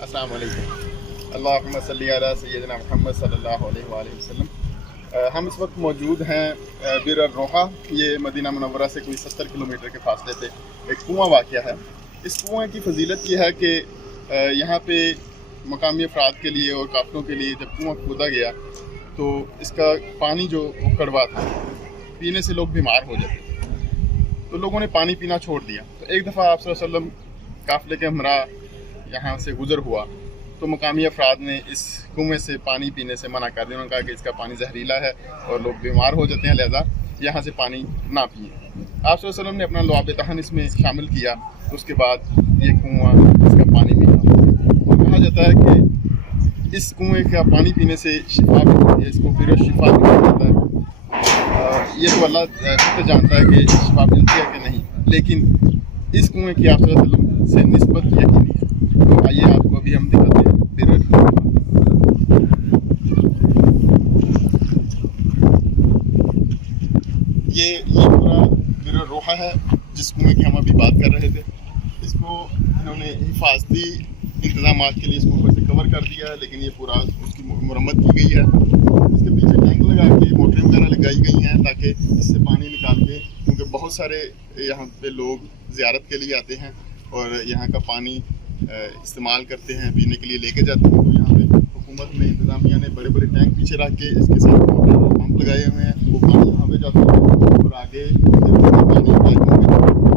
अस्सलाम वालेकुम। अल्लाहुम्मा सल्ली अला सय्यिदिना मुहम्मद सल्लल्लाहु अलैहि वसल्लम। हम इस वक्त मौजूद हैं बिर रोहा। ये मदीना मुनव्वरा से कोई 70 किलोमीटर के फासले पे एक कुआँ वाक़या है। इस कुआँ की फजीलत ये है कि यहाँ पे मकामी अफराद के लिए और काफिलों के लिए जब कुआँ खोदा गया तो इसका पानी जो कड़वा था, पीने से लोग बीमार हो जाते थे, तो लोगों ने पानी पीना छोड़ दिया। तो एक दफ़ा आप सल्लल्लाहु अलैहि वसल्लम काफ़िले के हमरा यहाँ से गुज़र हुआ तो मकामी अफराद ने इस कुएँ से पानी पीने से मना कर दिया। उन्होंने कहा कि इसका पानी जहरीला है और लोग बीमार हो जाते हैं, लिहाजा यहाँ से पानी ना पिए। आप सल्लल्लाहु अलैहि वसल्लम ने अपना लुआब दहन इसमें शामिल किया, तो उसके बाद ये कुआँ इसका पानी मीठा हो। और कहा जाता है कि इस कुएँ का पानी पीने से शिफा भी होती है, इसको बिर शिफा भी कहा जाता है। ये तो अल्लाह खुद जानता है कि शिफा मिलती है कि नहीं, लेकिन इस कुएँ की आप सल्लल्लाहु अलैहि वसल्लम से निस्बत यकीनी है। तो आइए आपको अभी हम दिखाते हैं बिर ये पूरा बिर रोहा है जिस कुएँ की हम अभी बात कर रहे थे। इसको इन्होंने हिफाजती इंतजाम के लिए इसको ऊपर से कवर कर दिया है, लेकिन ये पूरा उसकी मुरम्मत की गई है। इसके पीछे टैंक लगा के मोटरें वगैरह लगाई गई हैं ताकि इससे पानी निकाल के, क्योंकि बहुत सारे यहाँ पे लोग ज़ियारत के लिए आते हैं और यहाँ का पानी इस्तेमाल करते हैं, पीने के लिए लेके जाते हैं। तो यहाँ पे हुकूमत ने, इंतज़ामिया ने बड़े बड़े टैंक पीछे रख के इसके साथ मोटर और पंप लगाए हुए हैं। वो पानी यहाँ पे जाता है और आगे पानी पाइपों के